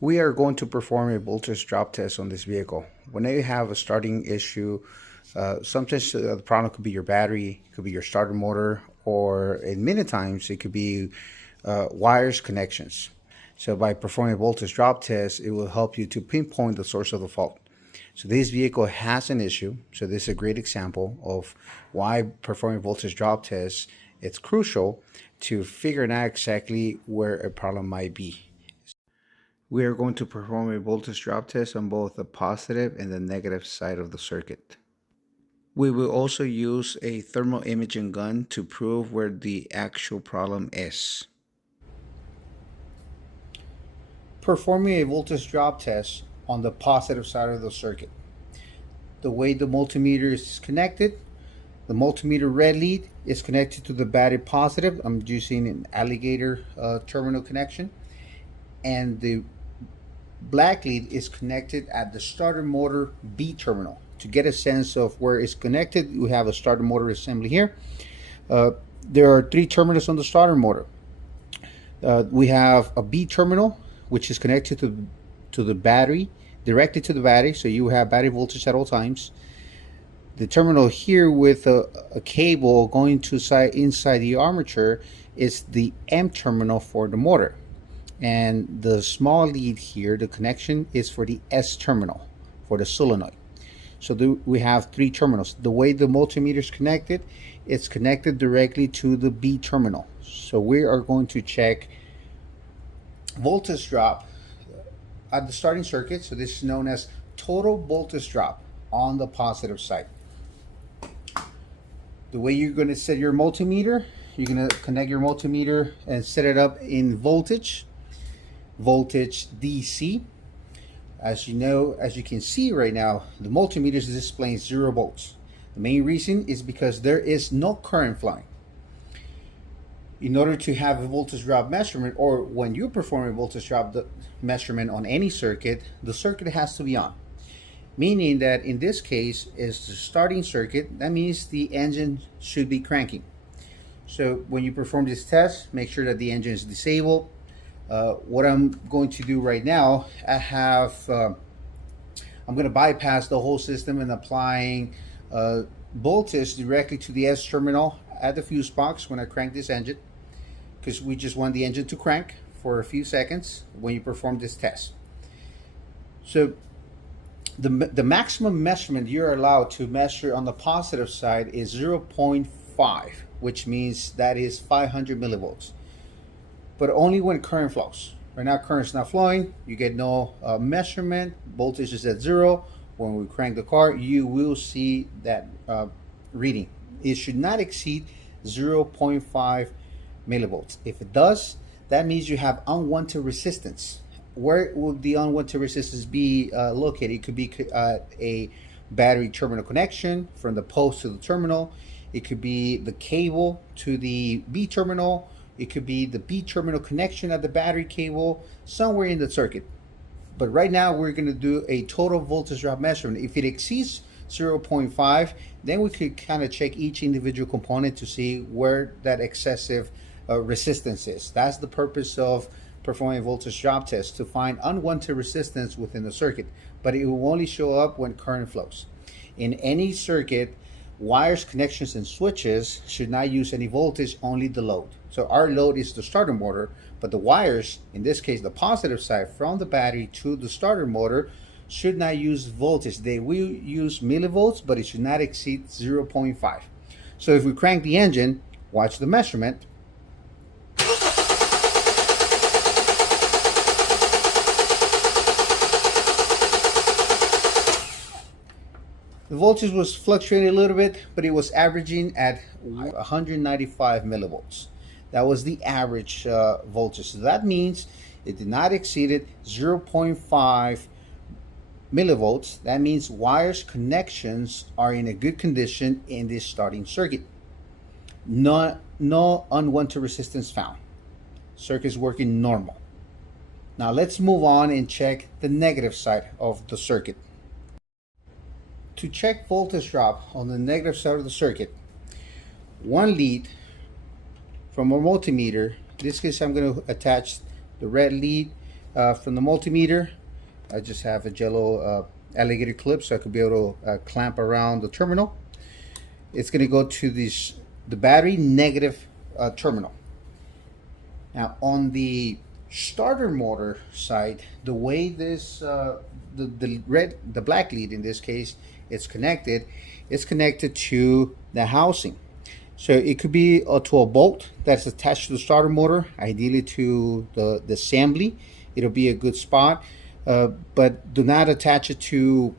We are going to perform a voltage drop test on this vehicle. When you have a starting issue, sometimes the problem could be your battery, could be your starter motor, or in many times it could be wires connections. So by performing a voltage drop test, it will help you to pinpoint the source of the fault. So this vehicle has an issue. So this is a great example of why performing voltage drop tests, it's crucial to figure out exactly where a problem might be. We are going to perform a voltage drop test on both the positive and the negative side of the circuit. We will also use a thermal imaging gun to prove where the actual problem is. Performing a voltage drop test on the positive side of the circuit. The way the multimeter is connected, the multimeter red lead is connected to the battery positive. I'm using an alligator terminal connection. And the black lead is connected at the starter motor B terminal. To get a sense of where it's connected, we have a starter motor assembly here. There are 3 terminals on the starter motor. We have a B terminal, which is connected to the battery, directly to the battery, so you have battery voltage at all times. The terminal here with a cable going to inside the armature is the M terminal for the motor. And the small lead here, the connection is for the S terminal, for the solenoid. So we have 3 terminals. The way the multimeter is connected, it's connected directly to the B terminal. So we are going to check voltage drop at the starting circuit. So this is known as total voltage drop on the positive side. The way you're going to set your multimeter, you're going to connect your multimeter and set it up in voltage DC. As you know, as you can see right now, the multimeter is displaying 0 volts. The main reason is because there is no current flowing. In order to have a voltage drop measurement, or when you perform a voltage drop measurement on any circuit, the circuit has to be on. Meaning that in this case is the starting circuit. That means the engine should be cranking. So when you perform this test, make sure that the engine is disabled. What I'm going to do right now, I'm going to bypass the whole system and applying voltage directly to the S terminal at the fuse box when I crank this engine, because we just want the engine to crank for a few seconds when you perform this test. So the maximum measurement you're allowed to measure on the positive side is 0.5, which means that is 500 millivolts. But only when current flows. Right now current's not flowing, you get no measurement, voltage is at 0. When we crank the car, you will see that reading. It should not exceed 0.5 millivolts. If it does, that means you have unwanted resistance. Where would the unwanted resistance be located? It could be a battery terminal connection from the post to the terminal. It could be the cable to the B terminal. It could be the B terminal connection at the battery cable, somewhere in the circuit. But right now we're going to do a total voltage drop measurement. If it exceeds 0.5, then we could kind of check each individual component to see where that excessive resistance is. That's the purpose of performing a voltage drop test, to find unwanted resistance within the circuit. But it will only show up when current flows. In any circuit, wires, connections, and switches should not use any voltage, only the load. So our load is the starter motor, but the wires, in this case the positive side from the battery to the starter motor, should not use voltage. They will use millivolts, but it should not exceed 0.5. So if we crank the engine, watch the measurement. The voltage was fluctuating a little bit, but it was averaging at 195 millivolts. That was the average voltage. So that means it did not exceed 0.5 millivolts. That means wires connections are in a good condition in this starting circuit. No unwanted resistance found. Circuit is working normal. Now let's move on and check the negative side of the circuit. To check voltage drop on the negative side of the circuit, one lead from a multimeter, in this case I'm going to attach the red lead From the multimeter, I just have a jello alligator clip so I could be able to clamp around the terminal. It's going to go to the battery negative terminal. Now on the starter motor side, the way this the black lead in this case it's connected to the housing. So it could be to a bolt that's attached to the starter motor, ideally to the assembly. It'll be a good spot, but do not attach it to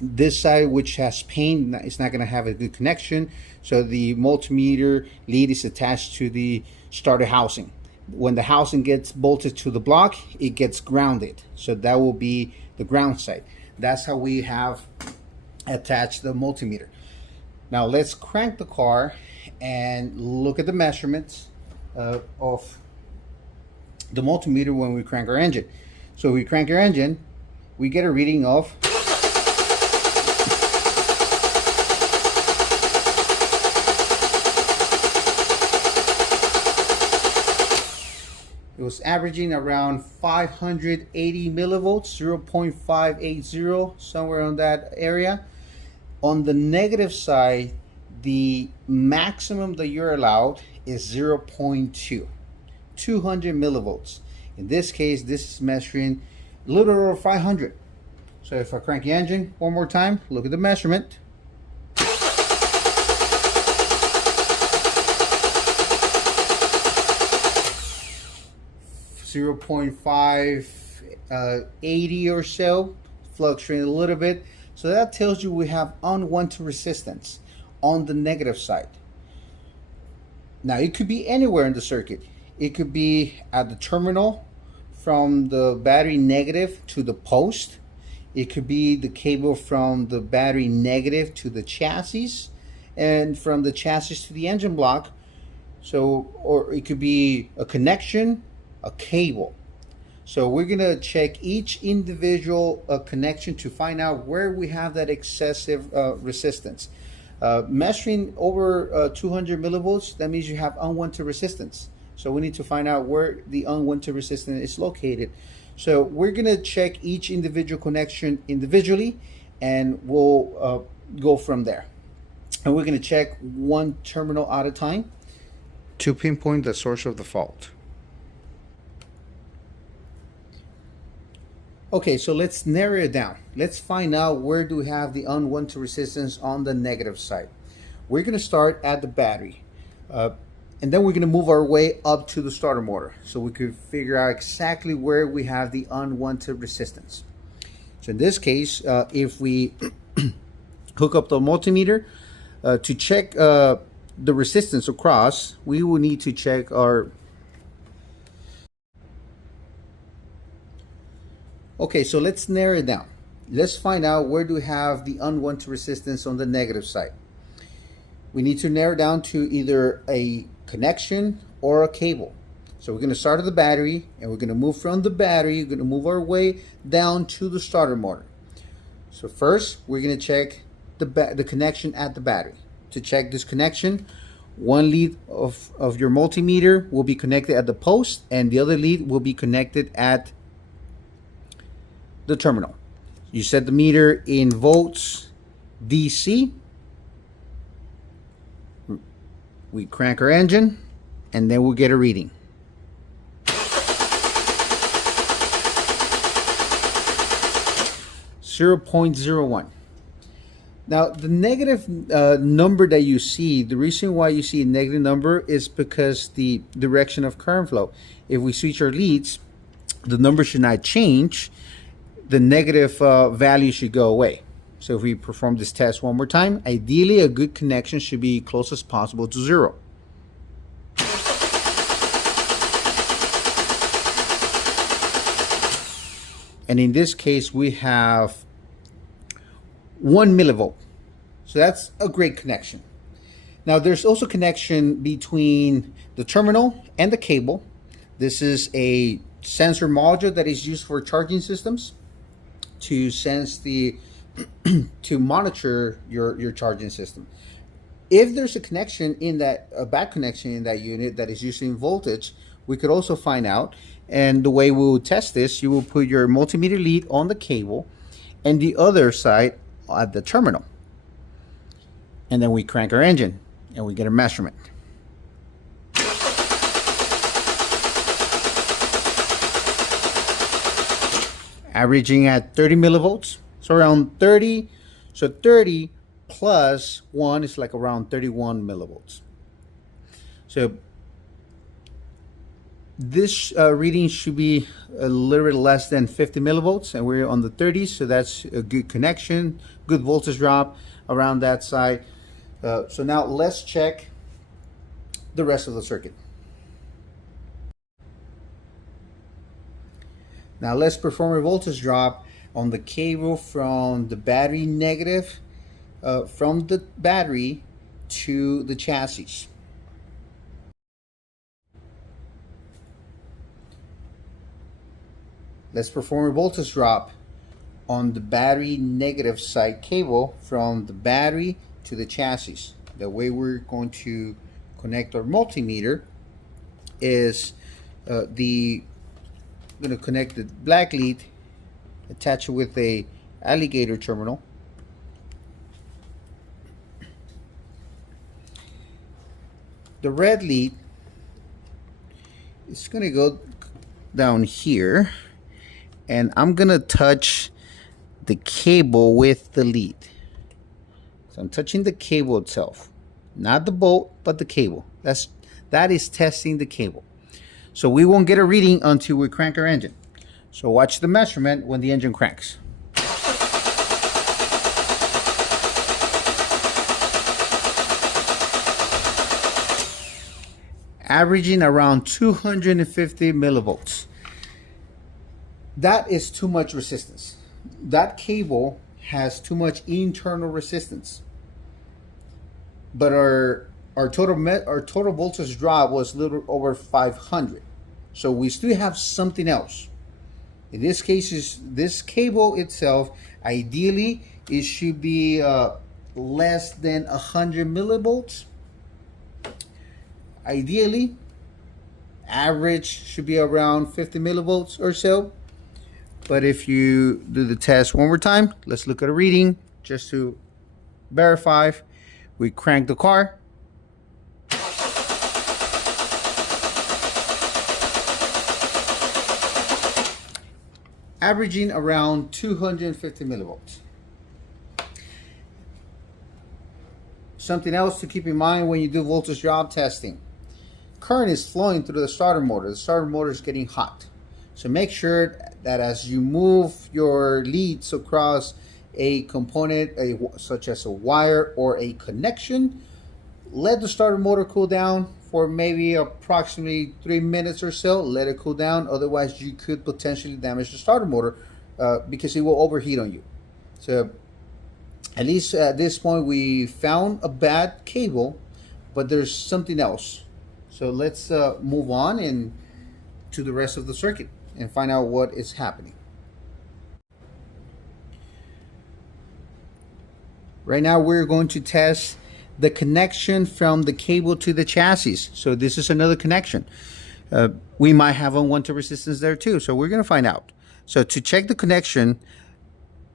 this side, which has paint. It's not going to have a good connection. So the multimeter lead is attached to the starter housing. When the housing gets bolted to the block, it gets grounded. So that will be the ground side. That's how we have attached the multimeter. Now let's crank the car and look at the measurements of the multimeter when we crank our engine. So if we crank our engine, we get a reading of 'It was averaging around 580 millivolts, 0.580, somewhere on that area. On the negative side, the maximum that you're allowed is 0.2, 200 millivolts. In this case, this is measuring a little over 500. So if I crank the engine one more time, look at the measurement. 0.580 or so, fluctuating a little bit. So that tells you we have unwanted resistance on the negative side. Now it could be anywhere in the circuit. It could be at the terminal from the battery negative to the post. It could be the cable from the battery negative to the chassis, and from the chassis to the engine block. So, or it could be a connection, a cable. So we're gonna check each individual connection to find out where we have that excessive resistance. Measuring over 200 millivolts, that means you have unwanted resistance. So we need to find out where the unwanted resistance is located. So we're gonna check each individual connection individually, and we'll go from there. And we're gonna check one terminal at a time to pinpoint the source of the fault. Okay, so let's narrow it down. Let's find out where do we have the unwanted resistance on the negative side. We're gonna start at the battery, and then we're gonna move our way up to the starter motor so we could figure out exactly where we have the unwanted resistance. So in this case, if we hook up the multimeter to check the resistance across, we will need to check our... Okay, so let's narrow it down. Let's find out where do we have the unwanted resistance on the negative side. We need to narrow down to either a connection or a cable. So we're going to start at the battery, and we're going to move from the battery, we're going to move our way down to the starter motor. So first, we're going to check the connection at the battery. To check this connection, one lead of your multimeter will be connected at the post, and the other lead will be connected at the terminal. You set the meter in volts DC. We crank our engine, and then we'll get a reading. .01. Now the negative number that you see, the reason why you see a negative number is because the direction of current flow. If we switch our leads, the number should not change. The negative value should go away. So if we perform this test one more time, ideally a good connection should be close as possible to 0. And in this case, we have 1 millivolt. So that's a great connection. Now there's also connection between the terminal and the cable. This is a sensor module that is used for charging systems to sense the to monitor your charging system. If there's a connection in that, a bad connection in that unit that is using voltage, we could also find out. And the way we will test this, you will put your multimeter lead on the cable and the other side at the terminal. And then we crank our engine and we get a measurement. Averaging at 30 millivolts. So around 30. So 30 plus 1 is like around 31 millivolts. So this reading should be a little bit less than 50 millivolts, and we're on the 30s, so that's a good connection, good voltage drop around that side. So now let's check the rest of the circuit. Now let's perform a voltage drop on the cable from the battery negative, from the battery to the chassis. Let's perform a voltage drop on the battery negative side cable from the battery to the chassis. The way we're going to connect our multimeter is I'm going to connect the black lead, attach it with a alligator terminal. The red lead is going to go down here, and I'm going to touch the cable with the lead. So I'm touching the cable itself, not the bolt, but the cable. That is testing the cable. So we won't get a reading until we crank our engine. So watch the measurement when the engine cranks. Averaging around 250 millivolts. That is too much resistance. That cable has too much internal resistance. But our total voltage drop was a little over 500. So we still have something else. In this case, this cable itself, ideally, it should be less than 100 millivolts. Ideally, average should be around 50 millivolts or so. But if you do the test one more time, let's look at a reading just to verify. We crank the car. Averaging around 250 millivolts. Something else to keep in mind when you do voltage drop testing. Current is flowing through the starter motor. The starter motor is getting hot. So make sure that as you move your leads across a component such as a wire or a connection, let the starter motor cool down for maybe approximately 3 minutes or so. Let it cool down, otherwise you could potentially damage the starter motor because it will overheat on you. So at least at this point we found a bad cable, but there's something else. So let's move on and to the rest of the circuit and find out what is happening. Right now we're going to test the connection from the cable to the chassis. So this is another connection. We might have unwanted resistance there too. So we're going to find out. So to check the connection,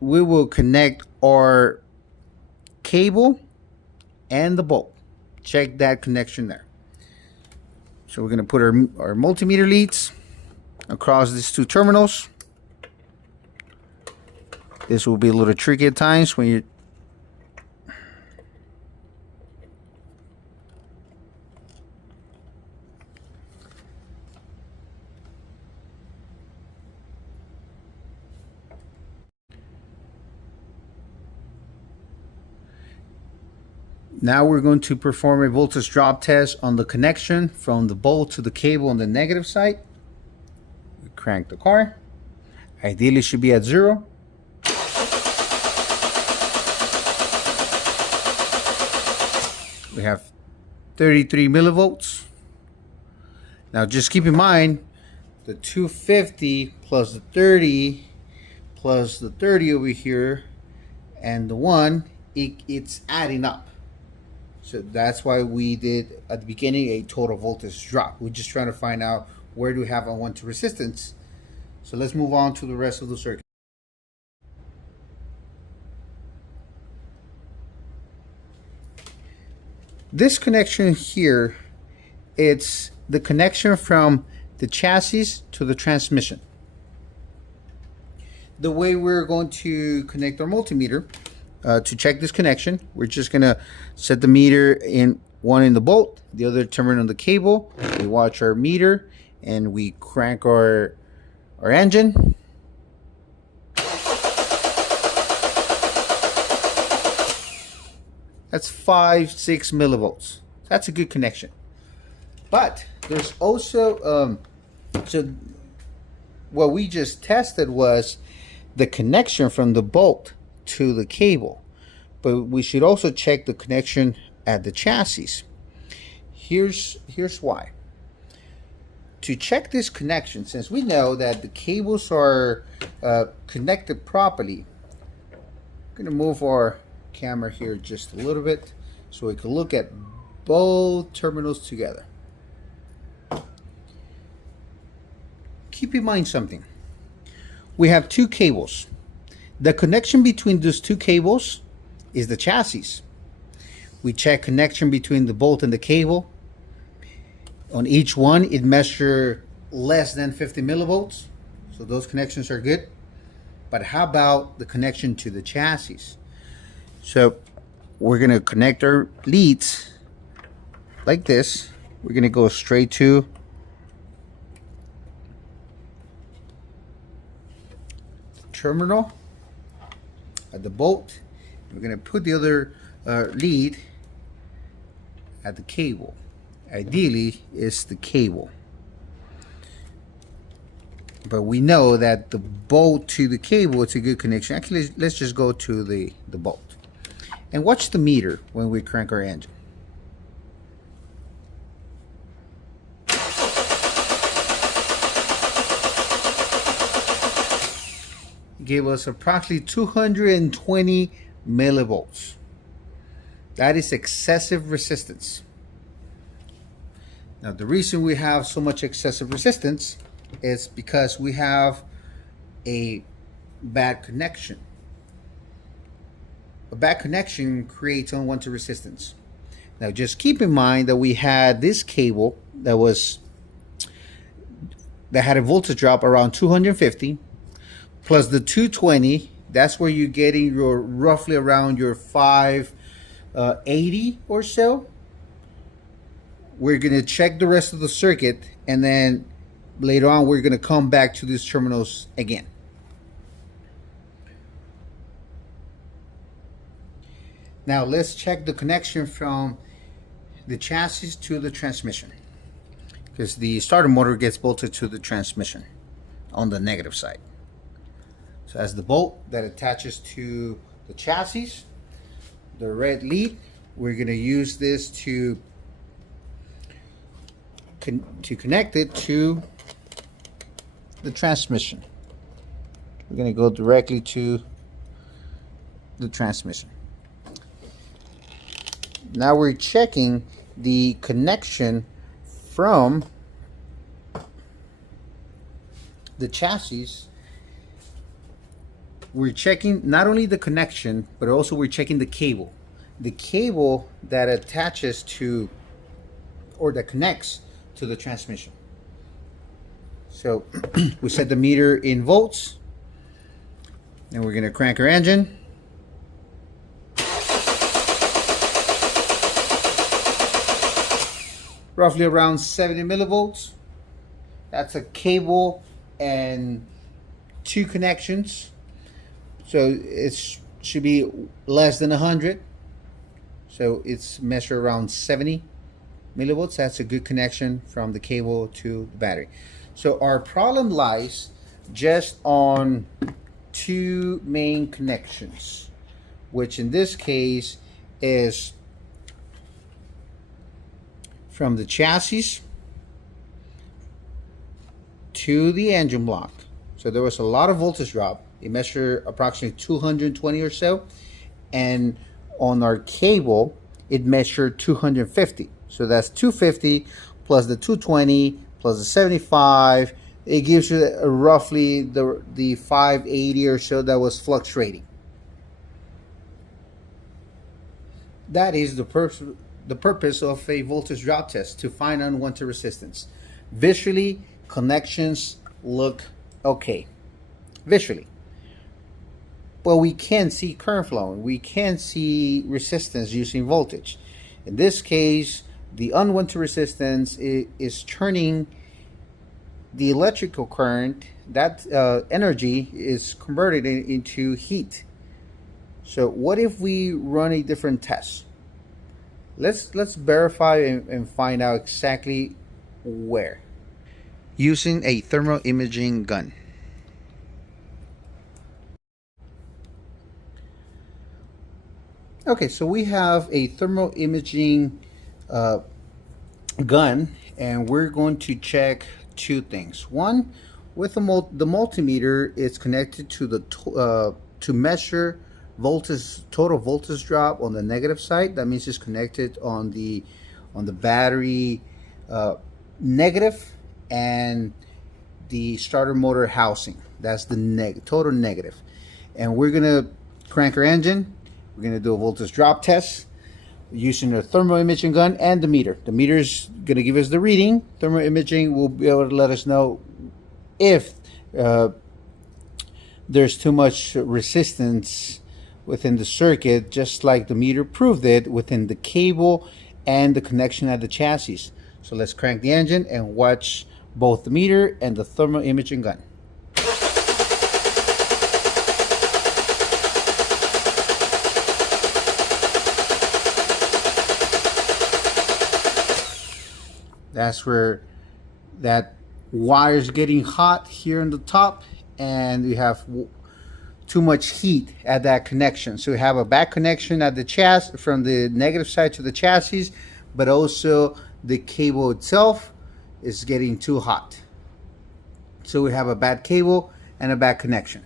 we will connect our cable and the bolt. Check that connection there. So we're going to put our multimeter leads across these two terminals. This will be a little tricky at times when you Now we're going to perform a voltage drop test on the connection from the bolt to the cable on the negative side. We crank the car. Ideally it should be at 0. We have 33 millivolts. Now just keep in mind the 250 plus the 30 plus the 30 over here and the 1, it's adding up. So that's why we did at the beginning a total voltage drop. We're just trying to find out where do we have unwanted resistance. So let's move on to the rest of the circuit. This connection here, it's the connection from the chassis to the transmission. The way we're going to connect our multimeter to check this connection, we're just gonna set the meter in one in the bolt, the other terminal on the cable. We watch our meter and we crank our engine. That's 5-6 millivolts. That's a good connection. But there's also so what we just tested was the connection from the bolt to the cable, but we should also check the connection at the chassis. Here's why. To check this connection, since we know that the cables are connected properly, I'm going to move our camera here just a little bit so we can look at both terminals together. Keep in mind something. We have two cables. The connection between those two cables is the chassis. We check connection between the bolt and the cable. On each one, it measures less than 50 millivolts. So those connections are good. But how about the connection to the chassis? So we're going to connect our leads like this. We're going to go straight to terminal at the bolt. We're going to put the other lead at the cable. Ideally, it's the cable. But we know that the bolt to the cable, it's a good connection. Actually, let's just go to the bolt. And watch the meter when we crank our engine. It gave us approximately 220 millivolts. That is excessive resistance. Now, the reason we have so much excessive resistance is because we have a bad connection. A bad connection creates unwanted resistance. Now, just keep in mind that we had this cable that had a voltage drop around 250 plus the 220. That's where you're getting your roughly around your 580 or so. We're going to check the rest of the circuit, and then later on we're going to come back to these terminals again. Now let's check the connection from the chassis to the transmission, because the starter motor gets bolted to the transmission on the negative side. So as the bolt that attaches to the chassis, the red lead, we're going to use this to connect it to the transmission. We're going to go directly to the transmission. Now we're checking the connection from the chassis. We're checking not only the connection, but also we're checking the cable. The cable that attaches to, or that connects to the transmission. So we set the meter in volts, and we're going to crank our engine. Roughly around 70 millivolts. That's a cable and two connections. So it should be less than 100. So it's measured around 70 millivolts. That's a good connection from the cable to the battery. So our problem lies just on two main connections, which in this case is from the chassis to the engine block. So there was a lot of voltage drop. It measured approximately 220 or so. And on our cable, it measured 250. So that's 250 plus the 220 plus the 75. It gives you roughly the 580 or so that was fluctuating. That is the purpose of a voltage drop test, to find unwanted resistance. Visually, connections look okay. Visually. But we can see current flowing. We can see resistance using voltage. In this case, the unwanted resistance is turning the electrical current. That energy is converted into heat. So what if we run a different test? Let's verify and find out exactly where. Using a thermal imaging gun. Okay, so we have a thermal imaging gun, and we're going to check two things. One, with the multimeter, it's connected to the to measure total voltage drop on the negative side. That means it's connected on the battery negative and the starter motor housing. That's the total negative. And we're gonna crank our engine. We're gonna do a voltage drop test using a thermal imaging gun and the meter. The meter is gonna give us the reading. Thermal imaging will be able to let us know if there's too much resistance within the circuit, just like the meter proved it within the cable and the connection at the chassis. So let's crank the engine and watch both the meter and the thermal imaging gun. That's where that wire is getting hot here on the top, and we have too much heat at that connection. So we have a bad connection at the chassis from the negative side to the chassis, but also the cable itself is getting too hot. So we have a bad cable and a bad connection.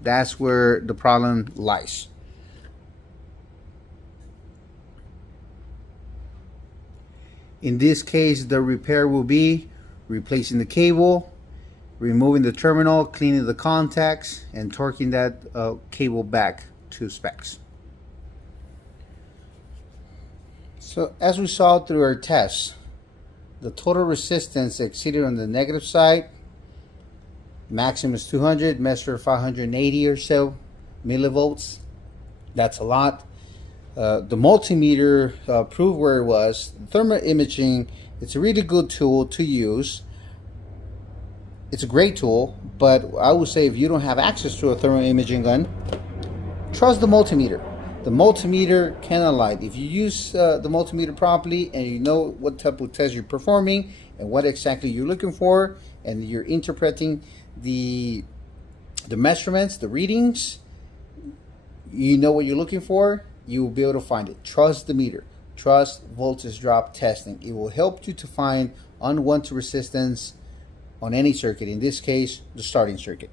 That's where the problem lies. In this case, the repair will be replacing the cable, removing the terminal, cleaning the contacts, and torquing that cable back to specs. So as we saw through our tests, the total resistance exceeded on the negative side. Maximum is 200, measure 580 or so millivolts. That's a lot. The multimeter proved where it was. Thermal imaging, it's a really good tool to use. It's a great tool, but I would say if you don't have access to a thermal imaging gun, trust the multimeter. The multimeter cannot lie. If you use the multimeter properly and you know what type of test you're performing and what exactly you're looking for, and you're interpreting the measurements, the readings, you know what you're looking for, you will be able to find it. Trust the meter. Trust voltage drop testing. It will help you to find unwanted resistance on any circuit, in this case, the starting circuit.